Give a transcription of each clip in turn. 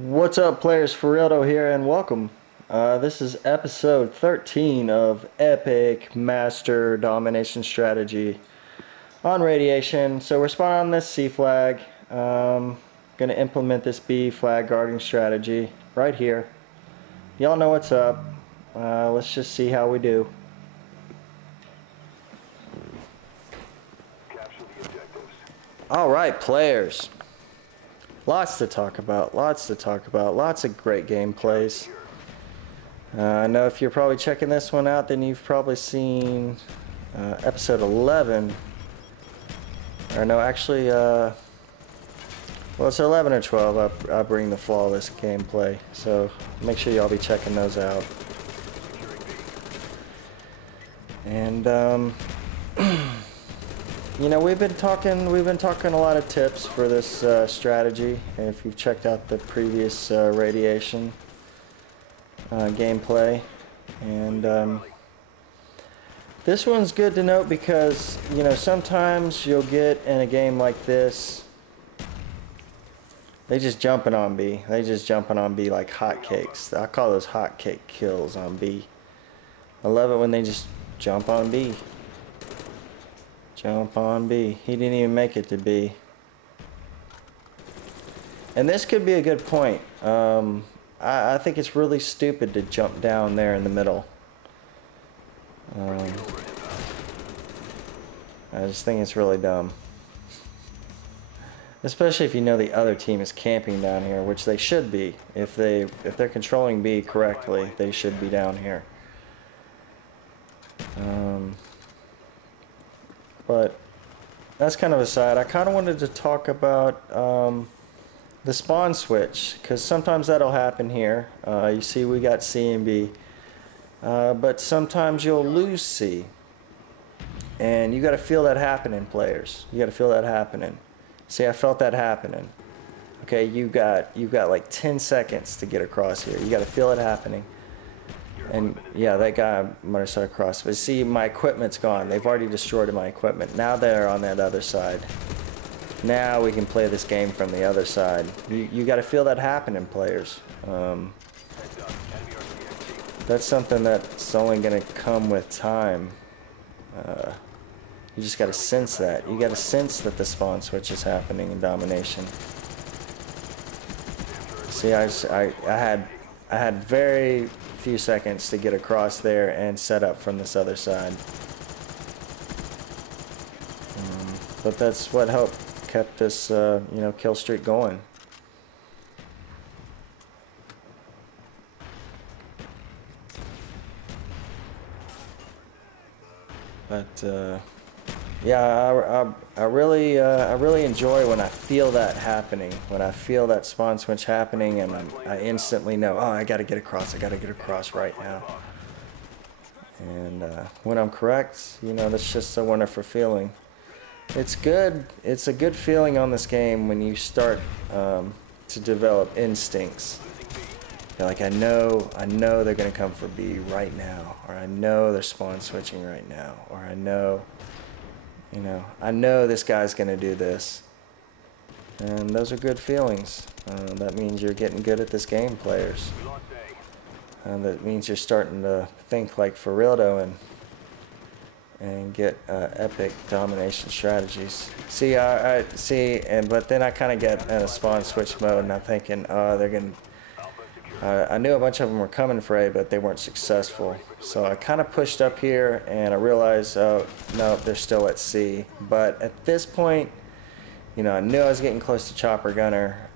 What's up, players? Furealdo here, and welcome. This is episode 13 of Epic Master Domination Strategy on Radiation. So we're spawning on this C flag. Gonna implement this B flag guarding strategy right here. Y'all know what's up. Let's just see how we do. All right, players. Lots to talk about, lots of great gameplays. I know if you're probably checking this one out, then you've probably seen episode 11. Or no, actually, well, it's 11 or 12. I bring the flawless gameplay. So make sure y'all be checking those out. And, you know, we've been talking a lot of tips for this strategy. And if you've checked out the previous Radiation gameplay, and this one's good to note because, you know, sometimes you'll get in a game like this, they just jumping on B. They just jumping on B like hotcakes. I call those hotcake kills on B. I love it when they just jump on B. Jump on B. He didn't even make it to B. And this could be a good point. I think it's really stupid to jump down there in the middle. I just think it's really dumb. Especially if you know the other team is camping down here, which they should be. If they're controlling B correctly, they should be down here. But that's kind of aside. I kind of wanted to talk about the spawn switch, because sometimes that'll happen here. You see we got C and B, but sometimes you'll lose C, and you got to feel that happening, players. You got to feel that happening. See, I felt that happening. Okay, you got like 10 seconds to get across here. You got to feel it happening. And yeah, that guy might have started across. But see, my equipment's gone. They've already destroyed my equipment. Now they're on that other side. Now we can play this game from the other side. You got to feel that happening, players. That's something that's only going to come with time. You just got to sense that. You got to sense that the spawn switch is happening in Domination. See, I had very few seconds to get across there and set up from this other side. But that's what kept this you know, kill streak going. But yeah, I really enjoy when I feel that happening, when I feel that spawn switch happening, and I instantly know, oh, I got to get across right now. And when I'm correct, you know, that's just a wonderful feeling. It's good. It's a good feeling on this game when you start to develop instincts. You're like, I know they're gonna come for B right now, or I know they're spawn switching right now, or I know, you know, I know this guy's gonna do this. And those are good feelings. That means you're getting good at this game, players. That means you're starting to think like Furealdo and get epic domination strategies. See, but then I kind of get in a spawn switch mode, and I'm thinking, oh, they're gonna. I knew a bunch of them were coming for A, but they weren't successful. So I kind of pushed up here, and I realized, oh, no, they're still at C. But at this point, you know, I knew I was getting close to Chopper Gunner,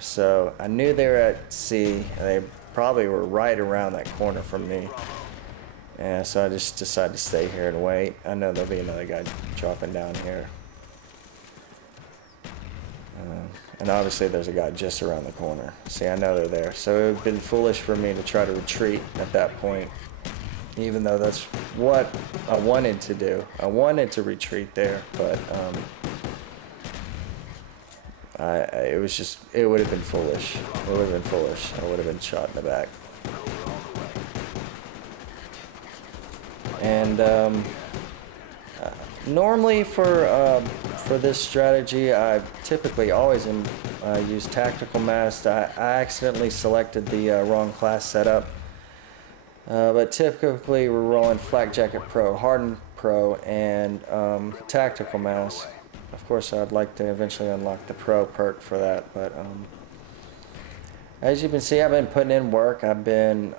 so I knew they were at C, and they probably were right around that corner from me. And so I just decided to stay here and wait. I know there'll be another guy dropping down here. And obviously there's a guy just around the corner. See, I know they're there. So it would have been foolish for me to try to retreat at that point, even though that's what I wanted to do. I wanted to retreat there, but it would have been foolish. It would have been foolish. I would have been shot in the back. And normally for For this strategy, I typically always use tactical mast. I accidentally selected the wrong class setup, but typically we're rolling flak jacket pro, hardened pro, and tactical mast. Of course, I'd like to eventually unlock the pro perk for that, but as you can see, I've been putting in work. I've been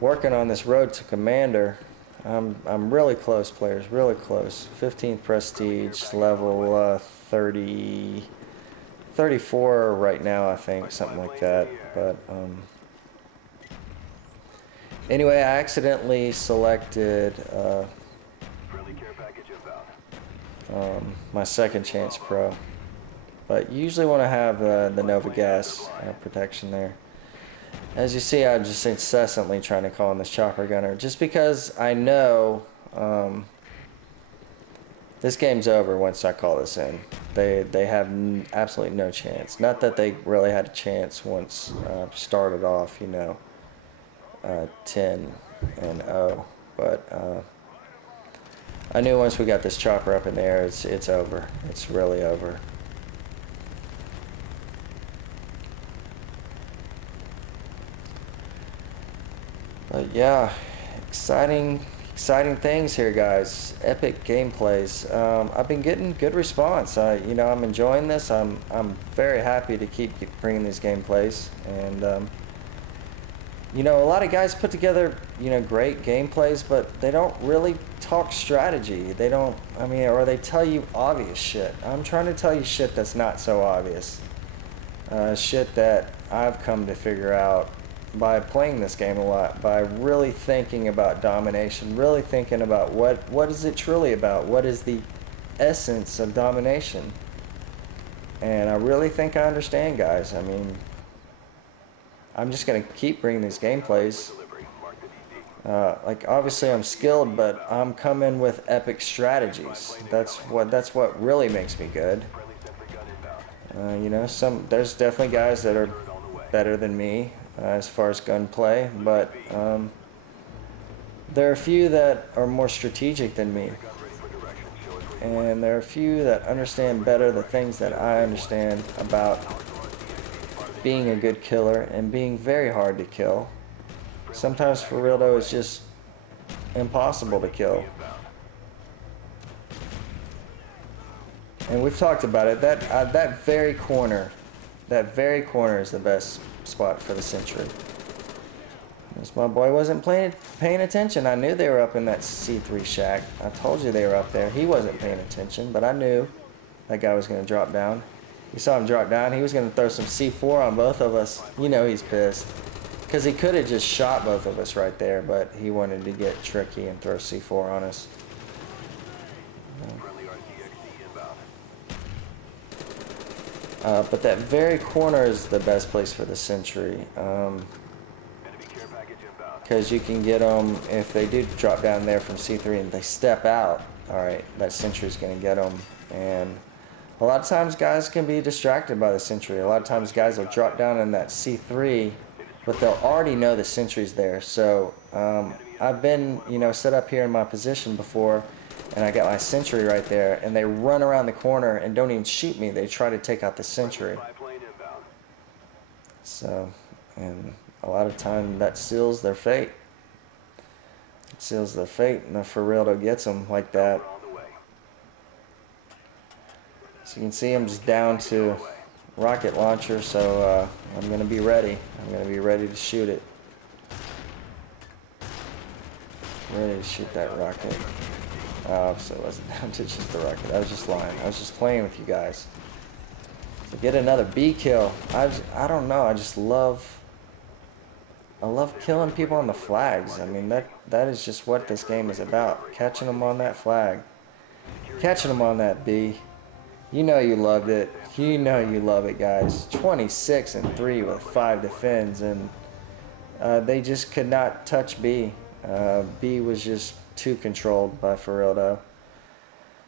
working on this road to commander. I'm really close, players, really close. 15th prestige, level 34 right now, I think, something like that. But anyway, I accidentally selected my second chance pro. But you usually want to have the Nova gas protection there. As you see, I'm just incessantly trying to call in this chopper gunner, just because I know this game's over once I call this in. They have absolutely no chance. Not that they really had a chance once started off, you know, 10-0, but I knew once we got this chopper up in the air, it's over. It's really over. But yeah, exciting things here, guys. Epic gameplays. I've been getting good response. You know, I'm enjoying this. I'm very happy to keep bringing these gameplays. And you know, a lot of guys put together, you know, great gameplays, but they don't really talk strategy. They don't. I mean, or they tell you obvious shit. I'm trying to tell you shit that's not so obvious. Shit that I've come to figure out by playing this game a lot, by really thinking about domination, really thinking about what is it truly about, what is the essence of domination. And I really think I understand, guys. I mean, I'm just going to keep bringing these gameplays. Like, obviously I'm skilled, but I'm coming with epic strategies. That's what really makes me good. You know, there's definitely guys that are better than me as far as gunplay, but there are a few that are more strategic than me, and there are a few that understand better the things that I understand about being a good killer and being very hard to kill. Sometimes Furealdo is just impossible to kill, and we've talked about it. That very corner is the best spot for the sentry. This my boy wasn't paying attention. I knew they were up in that C3 shack. I told you they were up there. He wasn't paying attention, but I knew that guy was going to drop down. You saw him drop down. He was going to throw some C4 on both of us. You know he's pissed, because he could have just shot both of us right there, but he wanted to get tricky and throw C4 on us. But that very corner is the best place for the sentry, because you can get them if they do drop down there from C3 and they step out. Alright, that sentry's going to get them, and a lot of times guys can be distracted by the sentry. A lot of times guys will drop down in that C3, but they'll already know the sentry's there. So I've been, you know, set up here in my position before, and I got my sentry right there, and they run around the corner and don't even shoot me. They try to take out the sentry. So, and a lot of time that seals their fate. It seals their fate, and the Furealdo gets them like that. So you can see I'm just down to rocket launcher, so I'm going to be ready. I'm going to be ready to shoot it. Ready to shoot that rocket. Oh, so it wasn't down to just the rocket. I was just lying. I was just playing with you guys. So get another B kill. I don't know. I love killing people on the flags. I mean, that is just what this game is about. Catching them on that flag. Catching them on that B. You know you loved it. You know you love it, guys. 26-3 with 5 defends, and they just could not touch B. B was just too controlled by Furealdo.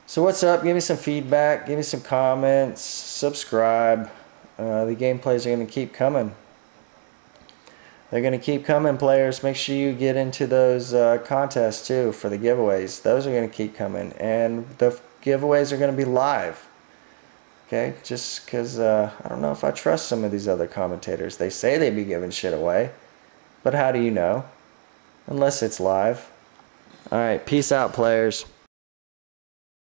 So what's up? Give me some feedback. Give me some comments. Subscribe. The gameplays are going to keep coming. They're going to keep coming, players. Make sure you get into those contests too for the giveaways. Those are going to keep coming. And the giveaways are going to be live. Okay, just because I don't know if I trust some of these other commentators. They say they be giving shit away, but how do you know? Unless it's live. All right, peace out, players.